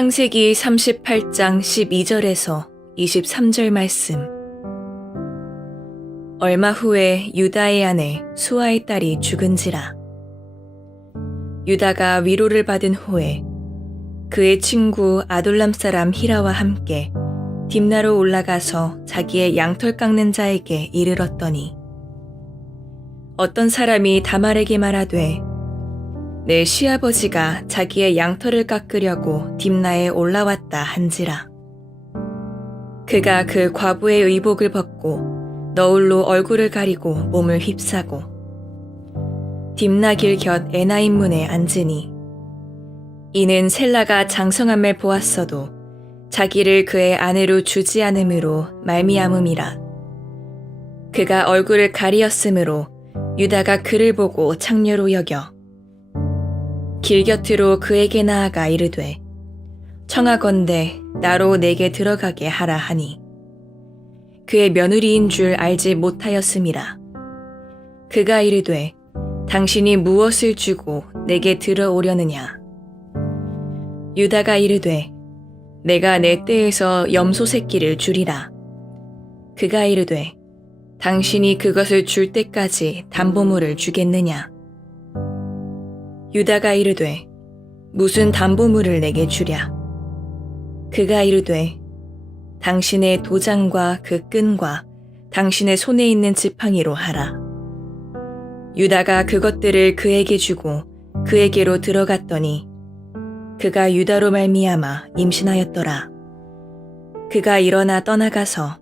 창세기 38장 12절에서 23절 말씀. 얼마 후에 유다의 아내 수아의 딸이 죽은지라. 유다가 위로를 받은 후에 그의 친구 아둘람 사람 히라와 함께 딥나로 올라가서 자기의 양털 깎는 자에게 이르렀더니, 어떤 사람이 다말에게 말하되, 내 시아버지가 자기의 양털을 깎으려고 딥나에 올라왔다 한지라. 그가 그 과부의 의복을 벗고 너울로 얼굴을 가리고 몸을 휩싸고 딥나 길 곁 에나임 문에 앉으니, 이는 셀라가 장성함을 보았어도 자기를 그의 아내로 주지 않음으로 말미암음이라. 그가 얼굴을 가리었으므로 유다가 그를 보고 창녀로 여겨 길 곁으로 그에게 나아가 이르되, 청하건대 나로 내게 들어가게 하라 하니, 그의 며느리인 줄 알지 못하였음이라. 그가 이르되, 당신이 무엇을 주고 내게 들어오려느냐? 유다가 이르되, 내가 내 떼에서 염소 새끼를 주리라. 그가 이르되, 당신이 그것을 줄 때까지 담보물을 주겠느냐? 유다가 이르되, 무슨 담보물을 내게 주랴? 그가 이르되, 당신의 도장과 그 끈과 당신의 손에 있는 지팡이로 하라. 유다가 그것들을 그에게 주고 그에게로 들어갔더니, 그가 유다로 말미암아 임신하였더라. 그가 일어나 떠나가서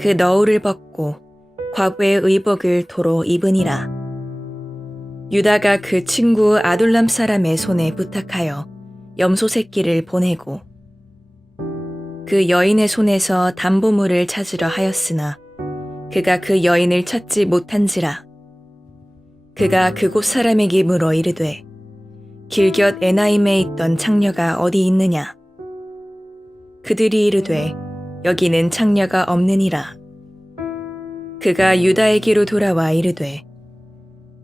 그 너울을 벗고 과부의 의복을 도로 입으니라. 유다가 그 친구 아둘람 사람의 손에 부탁하여 염소 새끼를 보내고 그 여인의 손에서 담보물을 찾으려 하였으나 그가 그 여인을 찾지 못한지라. 그가 그곳 사람에게 물어 이르되, 길 곁 에나임에 있던 창녀가 어디 있느냐? 그들이 이르되, 여기는 창녀가 없느니라. 그가 유다에게로 돌아와 이르되,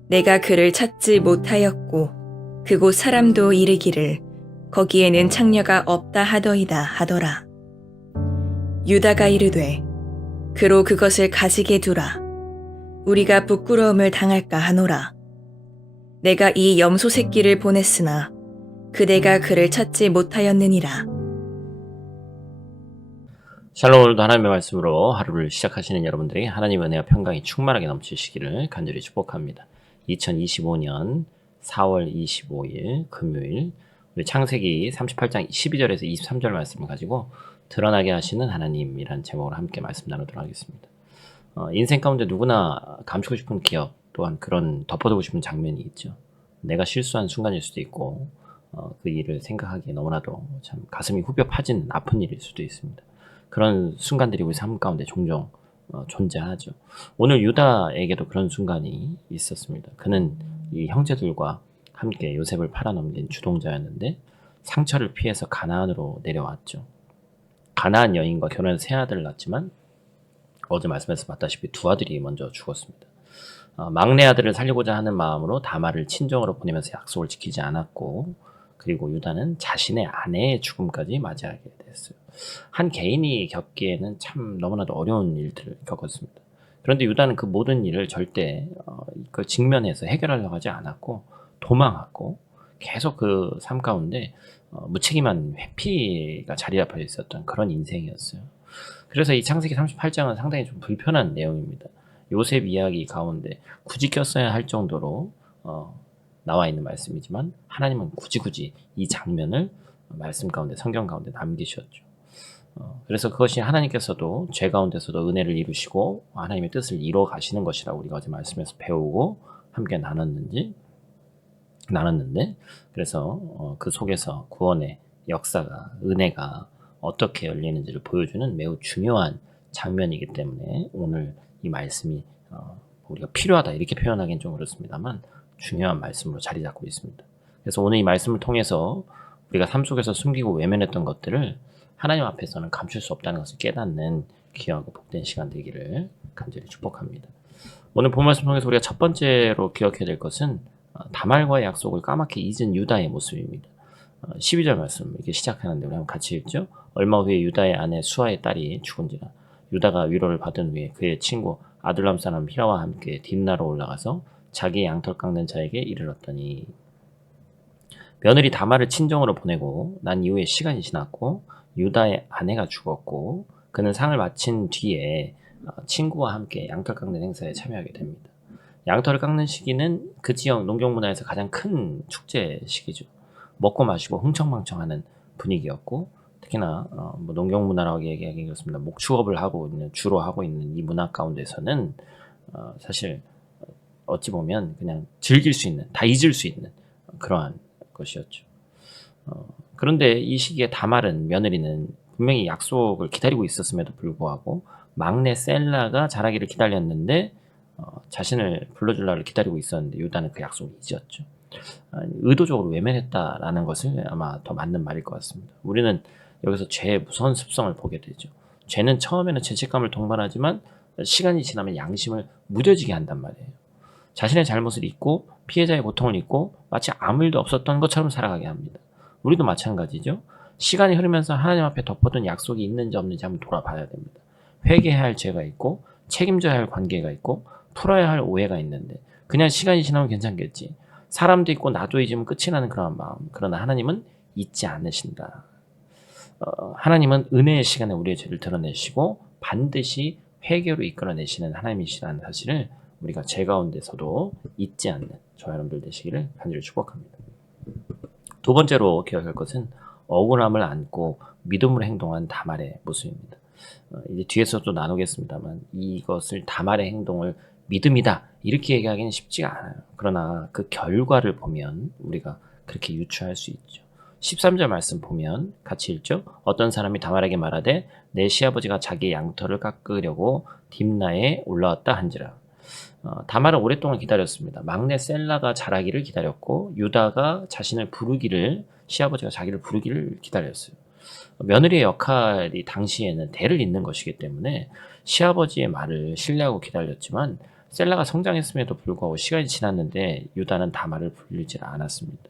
내가 그를 찾지 못하였고 그곳 사람도 이르기를 거기에는 창녀가 없다 하더이다 하더라. 유다가 이르되, 그로 그것을 가지게 두라. 우리가 부끄러움을 당할까 하노라. 내가 이 염소 새끼를 보냈으나 그대가 그를 찾지 못하였느니라. 샬롬. 오늘도 하나님의 말씀으로 하루를 시작하시는 여러분들에게 하나님의 은혜와 평강이 충만하게 넘치시기를 간절히 축복합니다. 2025년 4월 25일 금요일, 우리 창세기 38장 12절에서 23절 말씀을 가지고 드러나게 하시는 하나님이란 제목으로 함께 말씀 나누도록 하겠습니다. 인생 가운데 누구나 감추고 싶은 기억, 또한 그런 덮어두고 싶은 장면이 있죠. 내가 실수한 순간일 수도 있고 그 일을 생각하기에 너무나도 참 가슴이 후벼 파지는 아픈 일일 수도 있습니다. 그런 순간들이 우리 삶 가운데 종종 존재하죠. 오늘 유다에게도 그런 순간이 있었습니다. 그는 이 형제들과 함께 요셉을 팔아넘긴 주동자였는데 상처를 피해서 가나안으로 내려왔죠. 가나안 여인과 결혼해서 세 아들을 낳았지만 어제 말씀에서 봤다시피 두 아들이 먼저 죽었습니다. 막내 아들을 살리고자 하는 마음으로 다말을 친정으로 보내면서 약속을 지키지 않았고, 그리고 유다는 자신의 아내의 죽음까지 맞이하게 됐어요. 한 개인이 겪기에는 참 너무나도 어려운 일들을 겪었습니다. 그런데 유다는 그 모든 일을 절대 그걸 직면해서 해결하려고 하지 않았고 도망하고 계속 그 삶 가운데 무책임한 회피가 자리 잡혀 있었던 그런 인생이었어요. 그래서 이 창세기 38장은 상당히 좀 불편한 내용입니다. 요셉 이야기 가운데 굳이 꼈어야 할 정도로 나와 있는 말씀이지만 하나님은 굳이 이 장면을 말씀 가운데, 성경 가운데 남기셨죠. 그래서 그것이 하나님께서도 죄 가운데서도 은혜를 이루시고 하나님의 뜻을 이루어 가시는 것이라고 우리가 어제 말씀에서 배우고 함께 나눴는데, 그래서 그 속에서 구원의 역사가, 은혜가 어떻게 열리는지를 보여주는 매우 중요한 장면이기 때문에 오늘 이 말씀이 우리가 필요하다 이렇게 표현하기는 좀 그렇습니다만 중요한 말씀으로 자리 잡고 있습니다. 그래서 오늘 이 말씀을 통해서 우리가 삶 속에서 숨기고 외면했던 것들을 하나님 앞에서는 감출 수 없다는 것을 깨닫는 귀하고 복된 시간 되기를 간절히 축복합니다. 오늘 본 말씀 통해서 우리가 첫 번째로 기억해야 될 것은 다말과의 약속을 까맣게 잊은 유다의 모습입니다. 12절 말씀 이렇게 시작하는데 우리 한번 같이 읽죠. 얼마 후에 유다의 아내 수아의 딸이 죽은지라. 유다가 위로를 받은 후에 그의 친구 아둘람 사람 히라와 함께 딥나로 올라가서 자기의 양털 깎는 자에게 이르렀더니 며느리 다말을 친정으로 보내고 난 이후에 시간이 지났고 유다의 아내가 죽었고 그는 상을 마친 뒤에 친구와 함께 양털 깎는 행사에 참여하게 됩니다. 양털을 깎는 시기는 그 지역 농경 문화에서 가장 큰 축제 시기죠. 먹고 마시고 흥청망청하는 분위기였고 특히나 뭐 농경 문화라고 얘기하기 그렇습니다. 목축업을 하고 있는 주로 하고 있는 이 문화 가운데서는 사실 어찌 보면 그냥 즐길 수 있는 다 잊을 수 있는 그러한 것이었죠. 그런데 이 시기에 다말은 며느리는 분명히 약속을 기다리고 있었음에도 불구하고 막내 셀라가 자라기를 기다렸는데 자신을 불러주려를 기다리고 있었는데 유다는 그 약속을 잊었죠. 의도적으로 외면했다라는 것을 아마 더 맞는 말일 것 같습니다. 우리는 여기서 죄의 무서운 습성을 보게 되죠. 죄는 처음에는 죄책감을 동반하지만 시간이 지나면 양심을 무뎌지게 한단 말이에요. 자신의 잘못을 잊고 피해자의 고통을 잊고 마치 아무 일도 없었던 것처럼 살아가게 합니다. 우리도 마찬가지죠. 시간이 흐르면서 하나님 앞에 덮어둔 약속이 있는지 없는지 한번 돌아봐야 됩니다. 회개해야 할 죄가 있고 책임져야 할 관계가 있고 풀어야 할 오해가 있는데 그냥 시간이 지나면 괜찮겠지. 사람도 있고 나도 잊으면 끝이 나는 그런 마음. 그러나 하나님은 잊지 않으신다. 하나님은 은혜의 시간에 우리의 죄를 드러내시고 반드시 회개로 이끌어내시는 하나님이시라는 사실을 우리가 죄 가운데서도 잊지 않는 저와 여러분들 되시기를 간절히 축복합니다. 두 번째로 기억할 것은 억울함을 안고 믿음으로 행동한 다말의 모습입니다. 이제 뒤에서도 나누겠습니다만 이것을 다말의 행동을 믿음이다 이렇게 얘기하기는 쉽지가 않아요. 그러나 그 결과를 보면 우리가 그렇게 유추할 수 있죠. 13절 말씀 보면 같이 읽죠. 어떤 사람이 다말에게 말하되 내 시아버지가 자기의 양털을 깎으려고 딥나에 올라왔다 한지라. 다말은 오랫동안 기다렸습니다. 막내 셀라가 자라기를 기다렸고 유다가 자신을 부르기를 시아버지가 자기를 부르기를 기다렸어요. 며느리의 역할이 당시에는 대를 잇는 것이기 때문에 시아버지의 말을 신뢰하고 기다렸지만 셀라가 성장했음에도 불구하고 시간이 지났는데 유다는 다말을 부르지 않았습니다.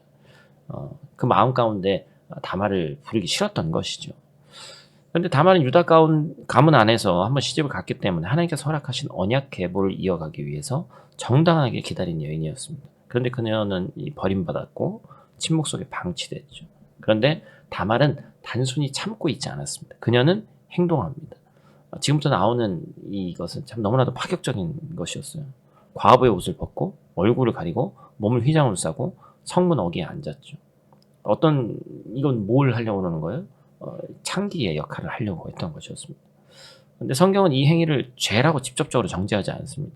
그 마음 가운데 다말을 부르기 싫었던 것이죠. 그런데 다말은 유다 가문 안에서 한번 시집을 갔기 때문에 하나님께서 허락하신 언약 계보를 이어가기 위해서 정당하게 기다린 여인이었습니다. 그런데 그녀는 버림받았고 침묵 속에 방치됐죠. 그런데 다말은 단순히 참고 있지 않았습니다. 그녀는 행동합니다. 지금부터 나오는 이것은 참 너무나도 파격적인 것이었어요. 과부의 옷을 벗고 얼굴을 가리고 몸을 휘장으로 싸고 성문 어귀에 앉았죠. 이건 뭘 하려고 그러는 거예요? 창기의 역할을 하려고 했던 것이었습니다. 그런데 성경은 이 행위를 죄라고 직접적으로 정죄하지 않습니다.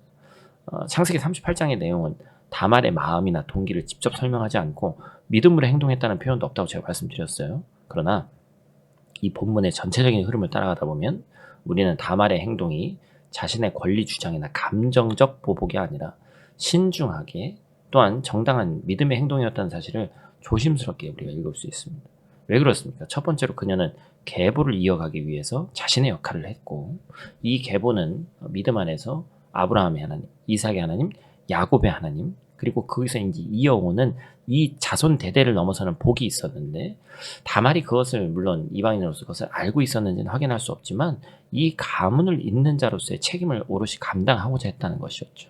창세기 38장의 내용은 다말의 마음이나 동기를 직접 설명하지 않고 믿음으로 행동했다는 표현도 없다고 제가 말씀드렸어요. 그러나 이 본문의 전체적인 흐름을 따라가다 보면 우리는 다말의 행동이 자신의 권리 주장이나 감정적 보복이 아니라 신중하게 또한 정당한 믿음의 행동이었다는 사실을 조심스럽게 우리가 읽을 수 있습니다. 왜 그렇습니까? 첫 번째로 그녀는 계보를 이어가기 위해서 자신의 역할을 했고 이 계보는 믿음 안에서 아브라함의 하나님, 이삭의 하나님, 야곱의 하나님 그리고 거기서 이제 이어오는 이 자손 대대를 넘어서는 복이 있었는데 다말이 그것을 물론 이방인으로서 그것을 알고 있었는지는 확인할 수 없지만 이 가문을 잇는 자로서의 책임을 오롯이 감당하고자 했다는 것이었죠.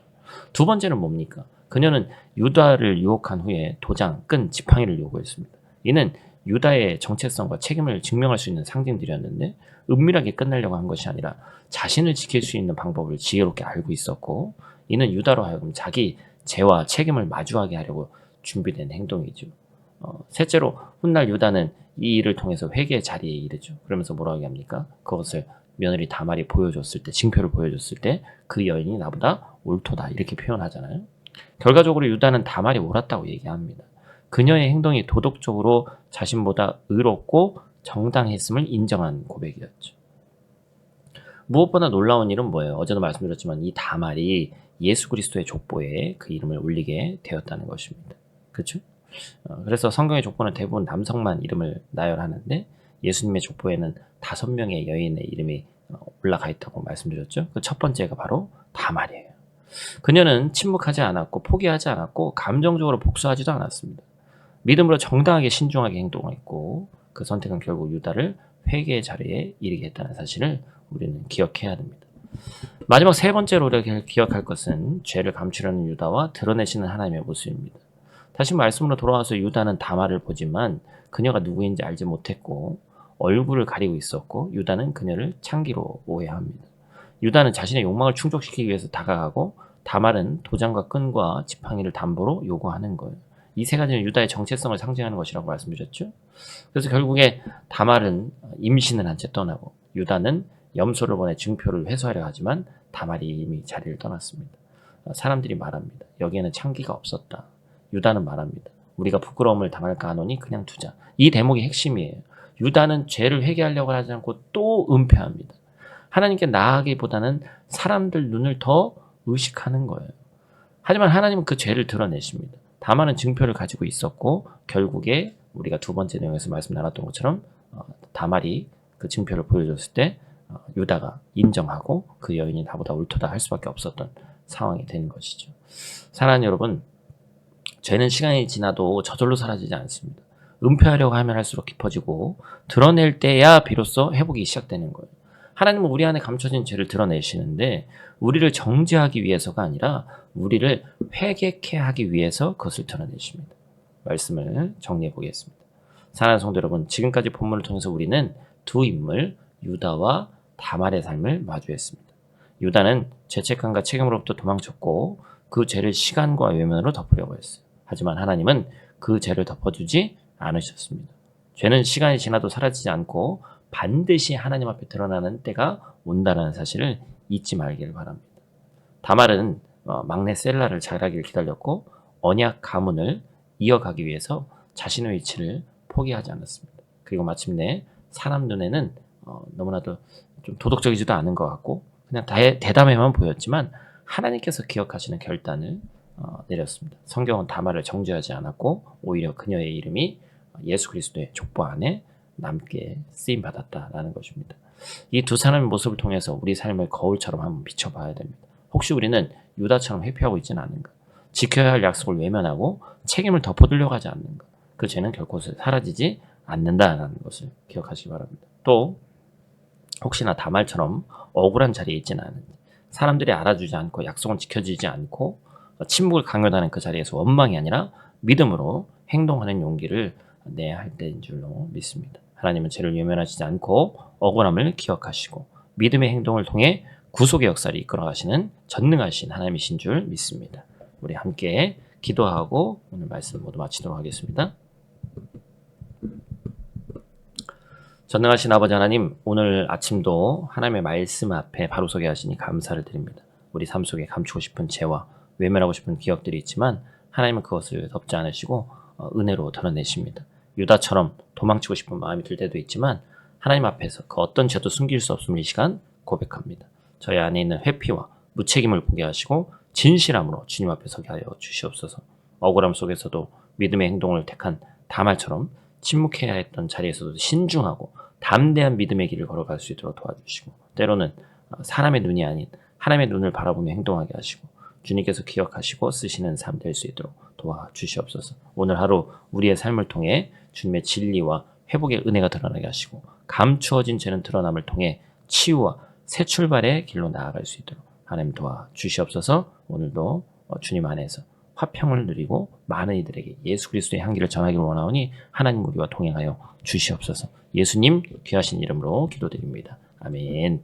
두 번째는 뭡니까? 그녀는 유다를 유혹한 후에 도장, 끈, 지팡이를 요구했습니다. 이는 유다의 정체성과 책임을 증명할 수 있는 상징들이었는데 은밀하게 끝내려고 한 것이 아니라 자신을 지킬 수 있는 방법을 지혜롭게 알고 있었고 이는 유다로 하여금 자기 죄와 책임을 마주하게 하려고 준비된 행동이죠. 셋째로 훗날 유다는 이 일을 통해서 회개의 자리에 이르죠. 그러면서 뭐라고 얘기합니까? 그것을 며느리 다말이 보여줬을 때, 징표를 보여줬을 때 그 여인이 나보다 옳도다 이렇게 표현하잖아요. 결과적으로 유다는 다말이 옳았다고 얘기합니다. 그녀의 행동이 도덕적으로 자신보다 의롭고 정당했음을 인정한 고백이었죠. 무엇보다 놀라운 일은 뭐예요? 어제도 말씀드렸지만 이 다말이 예수 그리스도의 족보에 그 이름을 올리게 되었다는 것입니다. 그렇죠? 그래서 성경의 족보는 대부분 남성만 이름을 나열하는데 예수님의 족보에는 5명의 여인의 이름이 올라가 있다고 말씀드렸죠. 그 첫 번째가 바로 다말이에요. 그녀는 침묵하지 않았고 포기하지 않았고 감정적으로 복수하지도 않았습니다. 믿음으로 정당하게 신중하게 행동했고 그 선택은 결국 유다를 회개의 자리에 이르게 했다는 사실을 우리는 기억해야 됩니다. 마지막 세 번째로 우리가 기억할 것은 죄를 감추려는 유다와 드러내시는 하나님의 모습입니다. 다시 말씀으로 돌아와서 유다는 다말을 보지만 그녀가 누구인지 알지 못했고 얼굴을 가리고 있었고 유다는 그녀를 창기로 오해합니다. 유다는 자신의 욕망을 충족시키기 위해서 다가가고 다말은 도장과 끈과 지팡이를 담보로 요구하는 거예요. 이 세 가지는 유다의 정체성을 상징하는 것이라고 말씀드렸죠. 그래서 결국에 다말은 임신을 한 채 떠나고 유다는 염소를 보내 증표를 회수하려 하지만 다말이 이미 자리를 떠났습니다. 사람들이 말합니다. 여기에는 창기가 없었다. 유다는 말합니다. 우리가 부끄러움을 당할까 하노니 그냥 두자. 이 대목이 핵심이에요. 유다는 죄를 회개하려고 하지 않고 또 은폐합니다. 하나님께 나아가기보다는 사람들 눈을 더 의식하는 거예요. 하지만 하나님은 그 죄를 드러내십니다. 다말은 증표를 가지고 있었고 결국에 우리가 두 번째 내용에서 말씀 나눴던 것처럼 다말이 그 증표를 보여줬을 때 유다가 인정하고 그 여인이 나보다 옳도다 할 수밖에 없었던 상황이 되는 것이죠. 사랑하는 여러분, 죄는 시간이 지나도 저절로 사라지지 않습니다. 은폐하려고 하면 할수록 깊어지고 드러낼 때야 비로소 회복이 시작되는 거예요. 하나님은 우리 안에 감춰진 죄를 드러내시는데 우리를 정죄하기 위해서가 아니라 우리를 회개케 하기 위해서 그것을 드러내십니다. 말씀을 정리해 보겠습니다. 사랑하는 성도 여러분, 지금까지 본문을 통해서 우리는 두 인물 유다와 다말의 삶을 마주했습니다. 유다는 죄책감과 책임으로부터 도망쳤고 그 죄를 시간과 외면으로 덮으려고 했어요. 하지만 하나님은 그 죄를 덮어주지 않으셨습니다. 죄는 시간이 지나도 사라지지 않고 반드시 하나님 앞에 드러나는 때가 온다는 사실을 잊지 말기를 바랍니다. 다말은 막내 셀라를 자라기를 기다렸고 언약 가문을 이어가기 위해서 자신의 위치를 포기하지 않았습니다. 그리고 마침내 사람 눈에는 너무나도 좀 도덕적이지도 않은 것 같고 그냥 대담해만 보였지만 하나님께서 기억하시는 결단을 내렸습니다. 성경은 다말을 정죄하지 않았고 오히려 그녀의 이름이 예수 그리스도의 족보 안에 남게 쓰임받았다라는 것입니다. 이 두 사람의 모습을 통해서 우리 삶을 거울처럼 한번 비춰봐야 됩니다. 혹시 우리는 유다처럼 회피하고 있지는 않은가? 지켜야 할 약속을 외면하고 책임을 덮어두려고 하지 않는가? 그 죄는 결코 사라지지 않는다라는 것을 기억하시기 바랍니다. 또 혹시나 다말처럼 억울한 자리에 있지는 않은지, 사람들이 알아주지 않고 약속은 지켜지지 않고 침묵을 강요하는 그 자리에서 원망이 아니라 믿음으로 행동하는 용기를 내야 할 때인 줄로 믿습니다. 하나님은 죄를 외면하시지 않고 억울함을 기억하시고 믿음의 행동을 통해 구속의 역사를 이끌어가시는 전능하신 하나님이신 줄 믿습니다. 우리 함께 기도하고 오늘 말씀 모두 마치도록 하겠습니다. 전능하신 아버지 하나님, 오늘 아침도 하나님의 말씀 앞에 바로 서게 하시니 감사를 드립니다. 우리 삶 속에 감추고 싶은 죄와 외면하고 싶은 기억들이 있지만 하나님은 그것을 덮지 않으시고 은혜로 드러내십니다. 유다처럼 도망치고 싶은 마음이 들 때도 있지만 하나님 앞에서 그 어떤 죄도 숨길 수 없음을 이 시간 고백합니다. 저희 안에 있는 회피와 무책임을 보게 하시고 진실함으로 주님 앞에 서게 하여 주시옵소서. 억울함 속에서도 믿음의 행동을 택한 다말처럼 침묵해야 했던 자리에서도 신중하고 담대한 믿음의 길을 걸어갈 수 있도록 도와주시고 때로는 사람의 눈이 아닌 하나님의 눈을 바라보며 행동하게 하시고 주님께서 기억하시고 쓰시는 삶 될 수 있도록 도와주시옵소서. 오늘 하루 우리의 삶을 통해 주님의 진리와 회복의 은혜가 드러나게 하시고 감추어진 죄는 드러남을 통해 치유와 새 출발의 길로 나아갈 수 있도록 하나님 도와주시옵소서. 오늘도 주님 안에서 화평을 누리고 많은 이들에게 예수 그리스도의 향기를 전하기를 원하오니 하나님 우리와 동행하여 주시옵소서. 예수님 귀하신 이름으로 기도드립니다. 아멘.